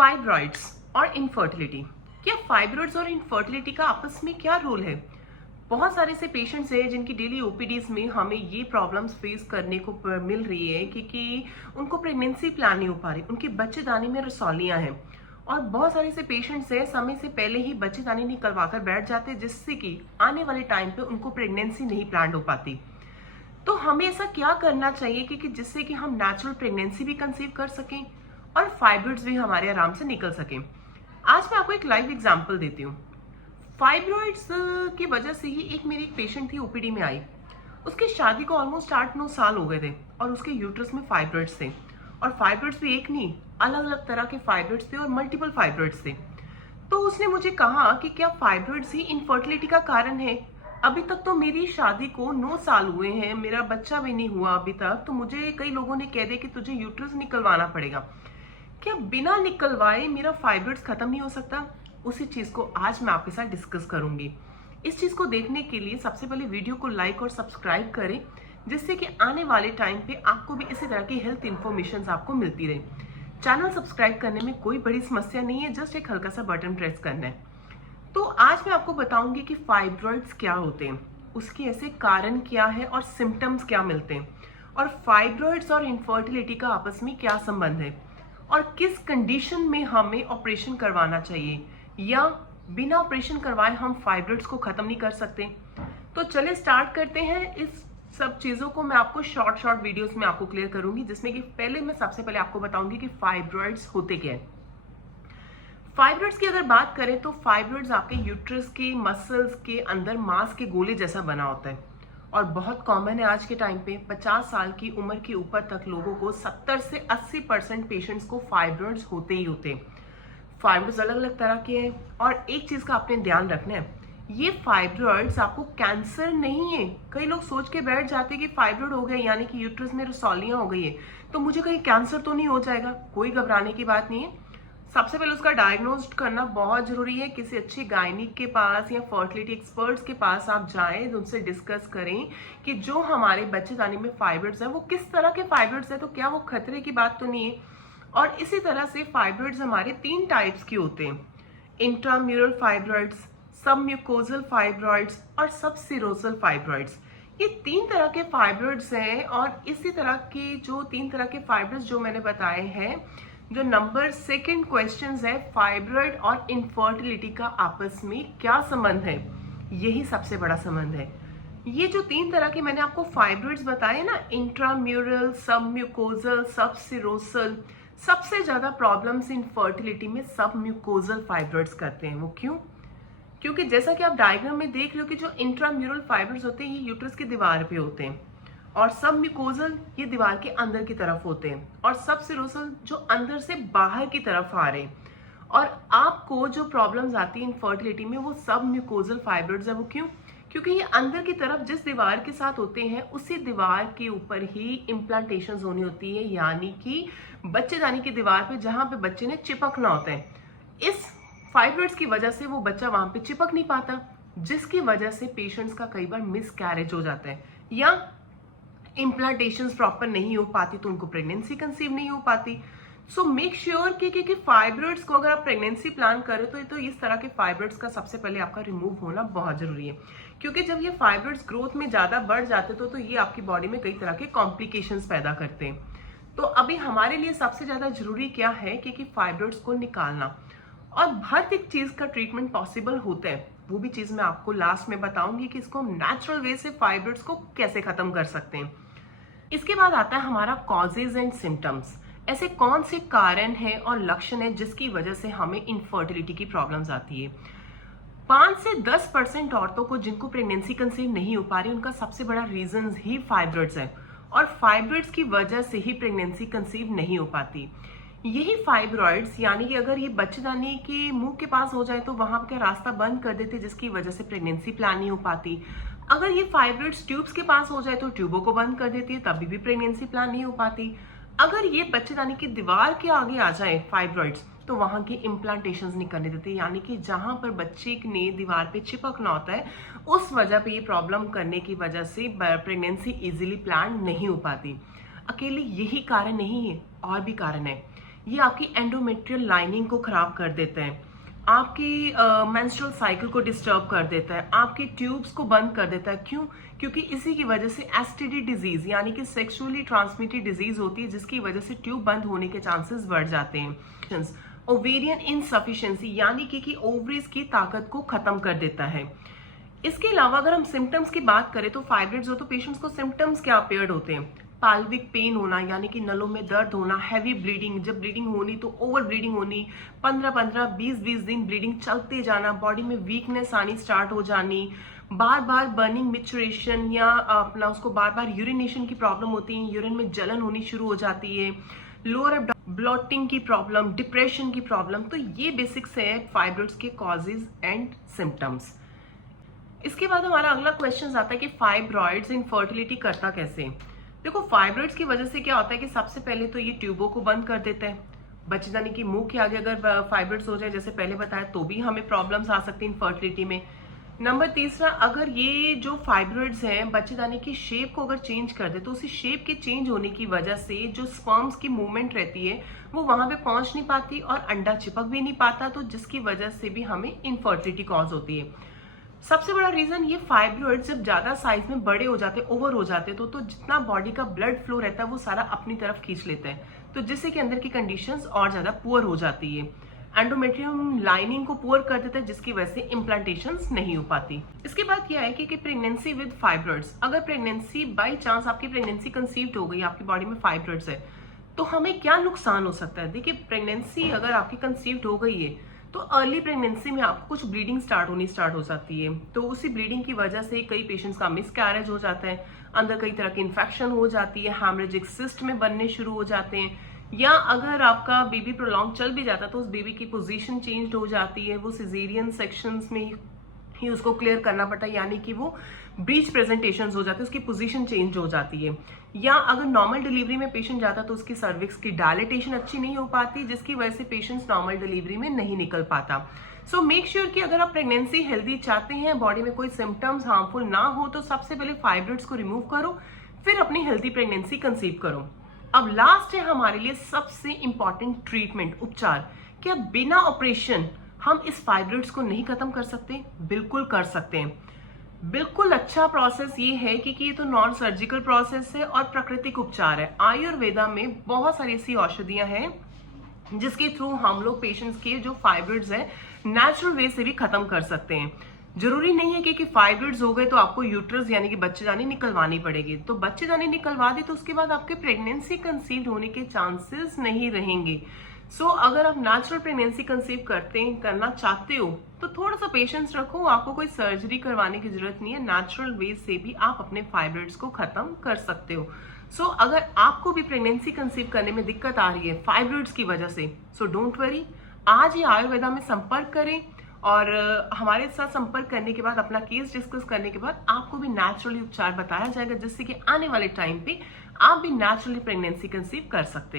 Fibroids और infertility. क्या fibroids और इनफर्टिलिटी का आपस में क्या रोल है? बहुत सारे से पेशेंट्स हैं जिनकी डेली ओपीडीज में हमें ये प्रॉब्लम्स फेस करने को मिल रही है कि उनको प्रेगनेंसी प्लान नहीं हो पा रही, उनके बच्चेदानी में रसौलियां हैं। और बहुत सारे से पेशेंट्स हैं समय से पहले ही बच्चेदानी निकलवा कर बैठ जाते हैं, जिससे कि आने वाले टाइम पे उनको प्रेगनेंसी नहीं प्लान हो पाती। तो हमें ऐसा क्या करना चाहिए कि जिससे कि हम नेचुरल प्रेगनेंसी भी कंसीव कर सकें और फाइब्रॉइड्स भी हमारे आराम से निकल सकें। आज मैं आपको एक लाइव एग्जांपल देती हूँ। फाइब्रॉइड्स की वजह से ही एक मेरी पेशेंट थी, ओपीडी में आई। उसकी शादी को ऑलमोस्ट 8-9 साल हो गए थे और उसके यूट्रस में फाइब्रॉइड्स थे। और फाइब्रॉइड्स भी एक नहीं, अलग अलग तरह के फाइब्रॉइड्स थे और मल्टीपल फाइब्रॉइड्स थे। तो उसने मुझे कहा कि क्या फाइब्रॉइड्स ही इनफर्टिलिटी का कारण है? अभी तक तो मेरी शादी को 9 साल हुए हैं, मेरा बच्चा भी नहीं हुआ अभी तक, तो मुझे कई लोगों ने कह दिया कि तुझे यूट्रस निकलवाना पड़ेगा। क्या बिना निकलवाए मेरा फाइब्रॉइड्स खत्म नहीं हो सकता? उसी चीज को आज मैं आपके साथ डिस्कस करूंगी। इस चीज को देखने के लिए सबसे पहले वीडियो को लाइक और सब्सक्राइब करें, जिससे कि आने वाले टाइम पे आपको भी इसी तरह की हेल्थ इंफॉर्मेशन आपको मिलती रहे। चैनल सब्सक्राइब करने में कोई बड़ी समस्या नहीं है, जस्ट एक हल्का सा बटन प्रेस करना है। तो आज मैं आपको बताऊंगी कि फाइब्रॉइड्स क्या होते हैं, उसके ऐसे कारण क्या है और सिम्टम्स क्या मिलते हैं, और फाइब्रॉइड्स और इनफर्टिलिटी का आपस में क्या संबंध है, और किस कंडीशन में हमें ऑपरेशन करवाना चाहिए या बिना ऑपरेशन करवाए हम फाइब्रॉइड्स को खत्म नहीं कर सकते। तो चलिए स्टार्ट करते हैं। इस सब चीजों को मैं आपको शॉर्ट वीडियोस में आपको क्लियर करूंगी, जिसमें कि पहले मैं सबसे पहले आपको बताऊंगी कि फाइब्रॉइड्स होते क्या है। फाइब्रॉइड्स की अगर बात करें तो फाइब्रॉइड्स आपके यूट्रस के मसल्स के अंदर मांस के गोले जैसा बना होता है और बहुत कॉमन है आज के टाइम पे। 50 साल की उम्र के ऊपर तक लोगों को 70 से 80% पेशेंट्स को फाइब्रॉइड्स होते ही होते हैं। फाइब्रॉइड्स अलग अलग तरह के हैं और एक चीज का आपने ध्यान रखना है, ये फाइब्रॉइड्स आपको कैंसर नहीं है। कई लोग सोच के बैठ जाते हैं कि फाइब्रॉइड हो गए यानी कि यूट्रस में रसौलियां हो गई है तो मुझे कहीं कैंसर तो नहीं हो जाएगा। कोई घबराने की बात नहीं है। सबसे पहले उसका डायग्नोस्ट करना बहुत जरूरी है। किसी अच्छी गायनिक के पास या फर्टिलिटी एक्सपर्ट्स के पास आप जाएं, उनसे डिस्कस करें कि जो हमारे बच्चेदानी में फाइब्रॉइड्स हैं वो किस तरह के फाइब्रॉइड्स हैं, तो क्या वो खतरे की बात तो नहीं है। और इसी तरह से फाइब्रॉइड्स हमारे 3 टाइप्स के होते हैं, इंट्राम्यूरल फाइब्रॉइड्स, सबम्यूकोजल फाइब्रॉइड्स और सबसिरोसल फाइब्रॉइड्स। ये 3 तरह के फाइब्रॉइड्स हैं। और इसी तरह के जो 3 तरह के फाइब्रॉइड्स जो मैंने बताए हैं, जो नंबर 2 क्वेश्चन है, फाइब्रॉइड और इनफर्टिलिटी का आपस में क्या संबंध है, यही सबसे बड़ा संबंध है। ये जो 3 तरह के मैंने आपको फाइब्रॉइड्स बताए ना, इंट्राम्यूरल, सबम्यूकोजल, सबसिरोसल, सबसे ज्यादा प्रॉब्लम्स इनफर्टिलिटी में सबम्यूकोजल फाइब्रॉइड्स करते हैं। वो क्यों? क्योंकि जैसा कि आप डायग्राम में देख रहे हो कि जो इंट्राम्यूरल फाइब्रॉइड्स होते हैं ये यूट्रस की दीवार पे होते हैं और सबम्यूकोजल ये दीवार के अंदर की तरफ होते हैं और सबसिरोसल जो अंदर से बाहर की तरफ आ रहे हैं। और आपको जो प्रॉब्लम्स आती है इनफर्टिलिटी में वो सबम्यूकोजल फाइब्रॉइड्स है। वो क्यों? क्योंकि ये अंदर की तरफ जिस दीवार के साथ होते हैं उसी दीवार के ऊपर ही इम्प्लांटेशन होनी होती है, यानी कि बच्चेदानी की दीवार पे जहां पे बच्चे ने चिपकना होता है। इस फाइब्रॉइड्स की वजह से वो बच्चा वहां पे चिपक नहीं पाता, जिसकी वजह से पेशेंट्स का कई बार मिसकैरेज हो जाता है या इम्प्लांटेशंस प्रॉपर नहीं हो पाती, तो उनको प्रेगनेंसी कंसीव नहीं हो पाती। सो मेक श्योर कि फाइब्रॉइड्स को अगर आप प्रेगनेंसी प्लान करें तो इस तरह के फाइब्रॉइड्स का सबसे पहले आपका रिमूव होना बहुत जरूरी है। क्योंकि जब ये फाइब्रॉइड्स ग्रोथ में ज्यादा बढ़ जाते तो ये आपकी बॉडी में कई तरह के कॉम्प्लिकेशंस पैदा करते हैं। तो अभी हमारे लिए सबसे ज्यादा जरूरी क्या है कि फाइब्रॉइड्स को निकालना। और हर एक चीज का ट्रीटमेंट पॉसिबल होता है, वो भी चीज मैं आपको लास्ट में बताऊंगी कि इसको हम नेचुरल वे से फाइब्रॉइड्स को कैसे खत्म कर सकते हैं। इसके बाद आता है हमारा कॉजेज एंड सिम्टम्स। ऐसे कौन से कारण हैं और लक्षण हैं जिसकी वजह से हमें इनफर्टिलिटी की प्रॉब्लम्स आती है। 5 से 10% औरतों को जिनको प्रेगनेंसी कंसीव नहीं हो पा रही, उनका सबसे बड़ा रीजन ही फाइब्रॉइड्स है और फाइब्रॉइड्स की वजह से ही प्रेगनेंसी कंसीव नहीं हो पाती। यही फाइब्रॉइड्स यानी कि अगर ये बच्चेदानी के मुंह के पास हो जाए तो वहां का रास्ता बंद कर देते, जिसकी वजह से प्रेगनेंसी प्लान नहीं हो पाती। अगर ये फाइब्रॉइड्स ट्यूब्स के पास हो जाए तो ट्यूबों को बंद कर देती है, तभी भी प्रेगनेंसी प्लान नहीं हो पाती। अगर ये बच्चेदानी की दीवार के आगे आ जाए फाइब्रॉइड्स तो वहां की इम्प्लांटेशंस नहीं करने देते, यानी कि जहां पर बच्चे ने दीवार पे चिपकना होता है उस वजह पे ये प्रॉब्लम करने की वजह से प्रेगनेंसी इजीली प्लान नहीं हो पाती। अकेले यही कारण नहीं है, और भी कारण है। ये आपकी एंडोमेट्रियल लाइनिंग को खराब कर देता है, आपकी मेंस्ट्रुअल साइकिल को डिस्टर्ब कर देता है, आपके ट्यूब्स को बंद कर देता है। क्यों? क्योंकि इसी की वजह से एसटीडी डिजीज यानी कि सेक्सुअली ट्रांसमिटेड डिजीज होती है, जिसकी वजह से ट्यूब बंद होने के चांसेस बढ़ जाते हैं। ओवेरियन इनसफिशिएंसी यानी कि ओवरीज की ताकत को खत्म कर देता है। इसके अलावा अगर हम सिम्टम्स की बात करें तो फाइब्रॉइड्स हो तो पेशेंट्स को सिम्टम्स क्या अपेयर्ड होते हैं? पाल्विक पेन होना यानी कि नलों में दर्द होना, हैवी ब्लीडिंग, जब ब्लीडिंग होनी तो ओवर ब्लीडिंग होनी, 15-15, 20-20 दिन ब्लीडिंग चलते जाना, बॉडी में वीकनेस आनी स्टार्ट हो जानी, बार बार बर्निंग मिचुरेशन या अपना उसको बार बार यूरिनेशन की प्रॉब्लम होती है, यूरिन में जलन होनी शुरू हो जाती है, लोअर ब्लॉटिंग की प्रॉब्लम, डिप्रेशन की प्रॉब्लम। तो ये बेसिक्स है फाइब्रॉइड्स के कॉजेज एंड सिम्टम्स। इसके बाद हमारा अगला क्वेश्चन आता है कि फाइब्रॉइड्स इनफर्टिलिटी करता कैसे? देखो, फाइब्रॉइड्स की वजह से क्या होता है कि सबसे पहले तो ये ट्यूबों को बंद कर देता है, बच्चेदानी की मुंह के आगे अगर फाइब्रॉइड्स हो जाए जैसे पहले बताया तो भी हमें प्रॉब्लम्स आ सकती हैं इनफर्टिलिटी में। नंबर तीसरा, अगर ये जो फाइब्रॉइड्स हैं बच्चेदानी की शेप को अगर चेंज कर दे तो उसी शेप के चेंज होने की वजह से जो स्पर्म्स की मूवमेंट रहती है वो वहां पे पहुंच नहीं पाती और अंडा चिपक भी नहीं पाता, तो जिसकी वजह से भी हमें इनफर्टिलिटी कॉज होती है। सबसे बड़ा रीजन ये फाइब्रॉइड जब ज्यादा साइज में बड़े हो जाते, ओवर हो जाते तो जितना बॉडी का ब्लड फ्लो रहता है वो सारा अपनी तरफ खींच लेता है, तो जिससे कि अंदर की कंडीशंस और ज्यादा पुअर हो जाती है, एंडोमेट्रियम लाइनिंग को पुअर कर देता है, जिसकी वजह से इम्प्लांटेशंस नहीं हो पाती। इसके बाद क्या है कि प्रेगनेंसी विद फाइब्रॉइड्स, अगर प्रेगनेंसी बाई चांस आपकी प्रेगनेंसी कंसीव्ड हो गई, आपकी बॉडी में फाइब्रॉइड्स है, तो हमें क्या नुकसान हो सकता है? देखिए, प्रेगनेंसी अगर आपकी कंसीव्ड हो गई है तो अर्ली प्रेगनेंसी में आपको कुछ ब्लीडिंग स्टार्ट हो जाती है, तो उसी ब्लीडिंग की वजह से कई पेशेंट्स का मिसकैरेज हो जाता है, अंदर कई तरह की इन्फेक्शन हो जाती है, हेमरेजिक सिस्ट में बनने शुरू हो जाते हैं, या अगर आपका बेबी प्रोलॉन्ग चल भी जाता है तो उस बेबी की पोजीशन चेंज हो जाती है, वो सिजेरियन सेक्शंस में ही उसको क्लियर करना पड़ता है, यानी कि वो ब्रीच प्रेजेंटेशंस हो जाते हैं, उसकी पोजीशन चेंज हो जाती है। या अगर नॉर्मल डिलीवरी में पेशेंट जाता तो उसकी सर्विक्स की डायलेटेशन अच्छी नहीं हो पाती, जिसकी वजह से पेशेंट्स नॉर्मल डिलीवरी में नहीं निकल पाता। सो मेक श्योर कि अगर आप प्रेगनेंसी हेल्दी चाहते हैं, बॉडी में कोई सिम्टम्स हार्मफुल ना हो, तो सबसे पहले फाइब्रॉइड्स को रिमूव करो, फिर अपनी हेल्दी प्रेगनेंसी कंसीव करो। अब लास्ट है हमारे लिए सबसे इंपॉर्टेंट ट्रीटमेंट, उपचार। क्या बिना ऑपरेशन हम इस फाइब्रॉइड्स को नहीं खत्म कर सकते? बिल्कुल कर सकते हैं। बिल्कुल अच्छा प्रोसेस ये है कि ये तो नॉन सर्जिकल प्रोसेस है और प्राकृतिक उपचार है। आयुर्वेदा में बहुत सारी ऐसी औषधियां हैं जिसके थ्रू हम लोग पेशेंट्स के जो फाइब्रॉइड्स है नेचुरल वे से भी खत्म कर सकते हैं। जरूरी नहीं है कि फाइब्रॉइड्स हो गए तो आपको यूट्रस यानी कि बच्चेदानी निकलवानी पड़ेगी, तो बच्चेदानी निकलवा दी तो उसके बाद आपके प्रेगनेंसी कंसीव होने के चांसेस नहीं रहेंगे। सो अगर आप नेचुरल प्रेगनेंसी कंसीव करना चाहते हो तो थोड़ा सा पेशेंस रखो, आपको कोई सर्जरी करवाने की जरूरत नहीं है, नेचुरल वे से भी आप अपने फाइब्रॉइड्स को खत्म कर सकते हो। सो अगर आपको भी प्रेगनेंसी कंसीव करने में दिक्कत आ रही है फाइब्रॉइड्स की वजह से, सो डोंट वरी, आज ही आयुर्वेदा में संपर्क करें और हमारे साथ संपर्क करने के बाद अपना केस डिस्कस करने के बाद आपको भी नेचुरली उपचार बताया जाएगा, जिससे कि आने वाले टाइम पे आप भी नेचुरली प्रेगनेंसी कंसीव कर सकते हैं।